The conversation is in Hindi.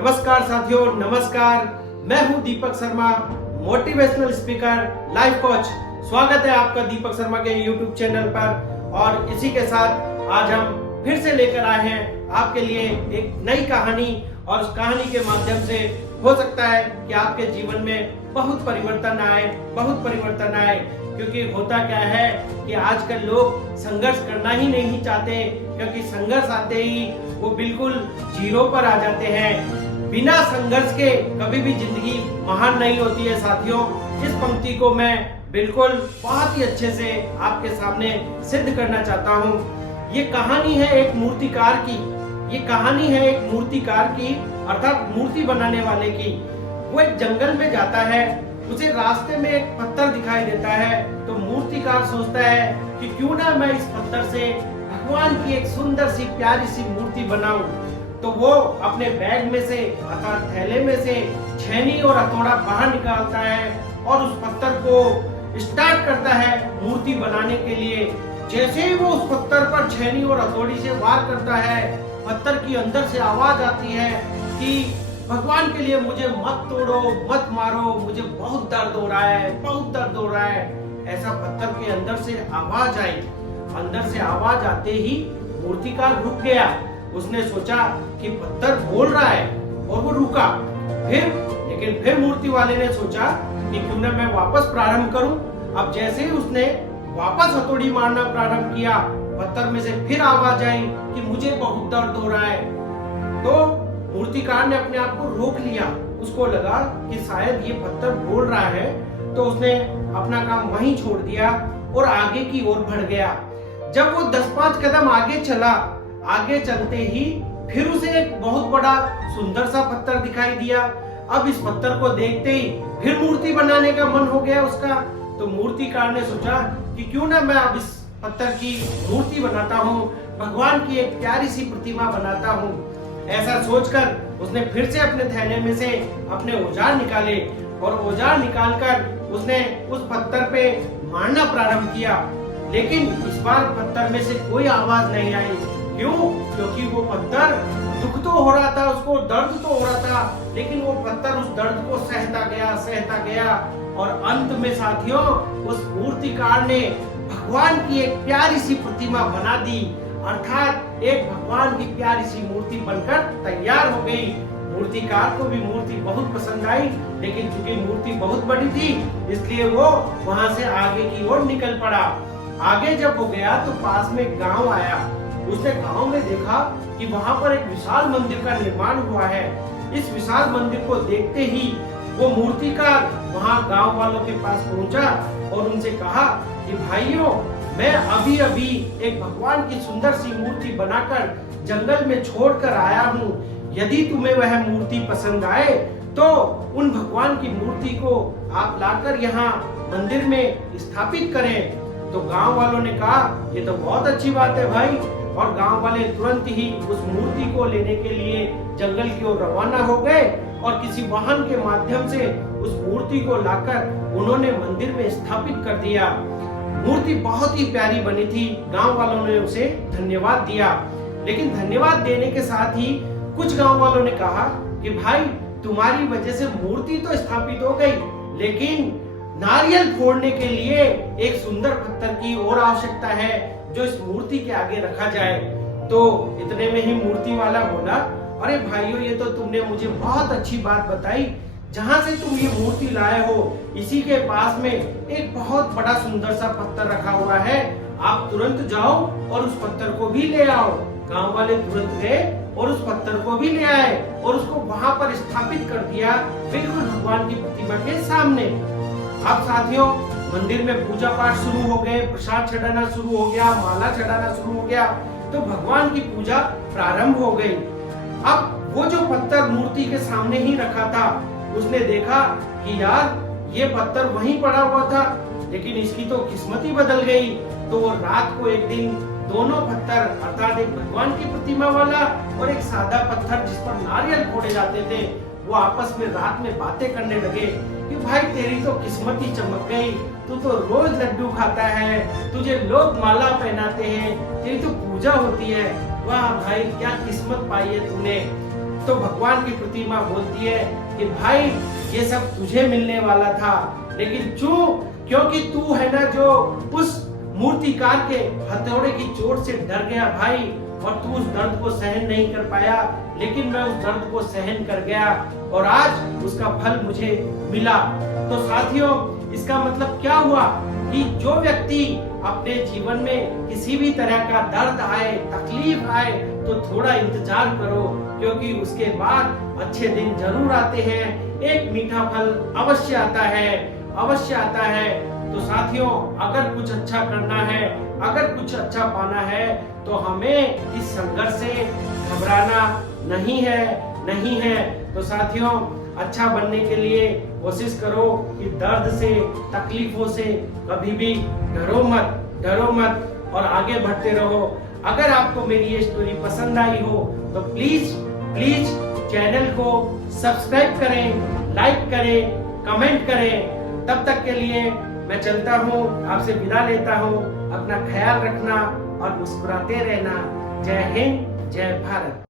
नमस्कार साथियों, नमस्कार। मैं हूं Deepak Sharma, motivational speaker, life coach. स्वागत है आपका दीपक शर्मा के यूट्यूब चैनल पर। और इसी के साथ आज हम फिर से लेकर आए हैं आपके लिए एक नई कहानी। और उस कहानी के माध्यम से हो सकता है कि आपके जीवन में बहुत परिवर्तन आए। क्योंकि होता क्या है कि आजकल लोग संघर्ष करना ही नहीं चाहते, क्योंकि संघर्ष आते ही वो बिल्कुल जीरो पर आ जाते हैं। बिना संघर्ष के कभी भी जिंदगी महान नहीं होती है साथियों। इस पंक्ति को मैं बिल्कुल बहुत ही अच्छे से आपके सामने सिद्ध करना चाहता हूँ। ये कहानी है एक मूर्तिकार की, अर्थात मूर्ति बनाने वाले की। वो एक जंगल में जाता है, उसे रास्ते में एक पत्थर दिखाई देता है। तो मूर्तिकार सोचता है कि क्यों ना मैं इस पत्थर से भगवान की एक सुंदर सी प्यारी सी मूर्ति बनाऊं। तो वो अपने बैग में से अर्थात थैले में से छेनी और हथौड़ा बाहर निकालता है और उस पत्थर को स्टार्ट करता है मूर्ति बनाने के लिए। जैसे ही वो उस पत्थर पर छेनी और हथौड़ी से वार करता है, पत्थर की अंदर से आवाज आती है कि भगवान के लिए मुझे मत तोड़ो, मत मारो, मुझे बहुत दर्द हो रहा है। ऐसा पत्थर के अंदर से आवाज आई। अंदर से आवाज आते ही मूर्तिकार रुक गया। उसने सोचा कि पत्थर बोल रहा है और वो रुका। लेकिन फिर मूर्ति वाले ने सोचा कि क्यों ना मैं वापस प्रारंभ करूं। अब जैसे ही उसने वापस हथौड़ी मारना प्रारंभ किया, पत्थर में से फिर आवाज आई कि मुझे बहुत दर्द हो रहा है। तो मूर्तिकार ने अपने आप को रोक लिया। उसको लगा कि शायद ये पत्थर बोल रहा है, तो उसने अपना काम वहीं छोड़ दिया और आगे की ओर बढ़ गया। जब वो 10-5 कदम आगे चलते ही फिर उसे एक बहुत बड़ा सुंदर सा पत्थर दिखाई दिया। अब इस पत्थर को देखते ही फिर मूर्ति बनाने का मन हो गया उसका। तो मूर्तिकार ने सोचा कि क्यों ना मैं अब इस पत्थर की मूर्ति बनाता हूँ, भगवान की एक प्यारी सी प्रतिमा बनाता हूँ। ऐसा सोचकर उसने फिर से अपने थैले में से अपने औजार निकाले और औजार निकालकर उसने उस पत्थर पे मारना प्रारंभ किया। लेकिन इस बार पत्थर में से कोई आवाज नहीं आई। क्यों? क्योंकि वो पत्थर दुख तो हो रहा था, उसको दर्द तो हो रहा था, लेकिन वो पत्थर उस दर्द को सहता गया और अंत में साथियों उस मूर्तिकार ने भगवान की एक प्यारी सी प्रतिमा बना दी। अर्थात एक भगवान की प्यारी सी मूर्ति बनकर तैयार हो गई। मूर्तिकार को भी मूर्ति बहुत पसंद आई, लेकिन चूंकि मूर्ति बहुत बड़ी थी इसलिए वो वहां से आगे की ओर निकल पड़ा। आगे जब वो गया तो पास में गांव आया। उसने गांव में देखा कि वहां पर एक विशाल मंदिर का निर्माण हुआ है। इस विशाल मंदिर को देखते ही वो मूर्तिकार वहां गांव वालों के पास पहुंचा और उनसे कहा कि भाइयों, मैं अभी एक भगवान की सुंदर सी मूर्ति बनाकर जंगल में छोड़कर आया हूँ। यदि तुम्हें वह मूर्ति पसंद आए तो उन भगवान की मूर्ति को आप लाकर यहाँ मंदिर में स्थापित करें। तो गांव वालों ने कहा ये तो बहुत अच्छी बात है भाई। और गांव वाले तुरंत ही उस मूर्ति को लेने के लिए जंगल की ओर रवाना हो गए और किसी वाहन के माध्यम से उस मूर्ति को लाकर उन्होंने मंदिर में स्थापित कर दिया। मूर्ति बहुत ही प्यारी बनी थी। गांव वालों ने उसे धन्यवाद दिया। लेकिन धन्यवाद देने के साथ ही कुछ गांव वालों ने कहा कि भाई, तुम्हारी वजह से मूर्ति तो स्थापित हो गई, लेकिन नारियल फोड़ने के लिए एक सुंदर पत्थर की और आवश्यकता है जो इस मूर्ति के आगे रखा जाए। तो इतने में ही मूर्ति वाला बोला, अरे भाइयों, ये तो तुमने मुझे बहुत अच्छी बात बताई। जहां से तुम ये मूर्ति लाए हो इसी के पास में एक बहुत बड़ा सुंदर सा पत्थर रखा हुआ है। आप तुरंत जाओ और उस पत्थर को भी ले आओ। गांव वाले तुरंत गए और उस पत्थर को भी ले आए और उसको वहां पर स्थापित कर दिया, बिल्कुल भगवान की प्रतिमा के सामने। अब साथियों, मंदिर में पूजा पाठ शुरू हो गए, प्रसाद चढ़ाना शुरू हो गया, माला चढ़ाना शुरू हो गया। तो भगवान की पूजा प्रारंभ हो गई। अब वो जो पत्थर मूर्ति के सामने ही रखा था, उसने देखा कि यार ये पत्थर वहीं पड़ा हुआ था, लेकिन इसकी तो किस्मत ही बदल गई। तो वो रात को एक दिन दोनों पत्थर, अर्थात एक भगवान की प्रतिमा वाला और एक सादा पत्थर जिस पर नारियल फोड़े जाते थे, वो आपस में रात में बातें करने लगे कि भाई, तेरी तो किस्मत ही चमक गई। तू तो रोज लड्डू खाता है, तुझे लोग माला पहनाते हैं, तेरी तो पूजा होती है। वाह भाई, क्या किस्मत पाई है तूने। तो भगवान की प्रतिमा बोलती है कि भाई ये सब तुझे मिलने वाला था, लेकिन क्योंकि तू है ना जो उस मूर्तिकार के हथौड़े की चोट से डर गया भाई, और तू उस दर्द को सहन नहीं कर पाया, लेकिन मैं उस दर्द को सहन कर गया और आज उसका फल मुझे मिला। तो साथियों, इसका मतलब क्या हुआ कि जो व्यक्ति अपने जीवन में किसी भी तरह का दर्द आए, तकलीफ आए, तो थोड़ा इंतजार करो, क्योंकि उसके बाद अच्छे दिन जरूर आते हैं। एक मीठा फल अवश्य आता है, अवश्य आता है। तो साथियों, अगर कुछ अच्छा करना है, अगर कुछ अच्छा पाना है, तो हमें इस संघर्ष से घबराना नहीं है। तो साथियों, अच्छा बनने के लिए कोशिश करो कि दर्द से, तकलीफों से कभी भी डरो मत और आगे बढ़ते रहो। अगर आपको मेरी ये स्टोरी पसंद आई हो तो प्लीज चैनल को सब्सक्राइब करें, लाइक करें, कमेंट करें। तब तक के लिए मैं चलता हूँ, आपसे विदा लेता हूँ। अपना ख्याल रखना और मुस्कुराते रहना। जय हिंद, जय भारत।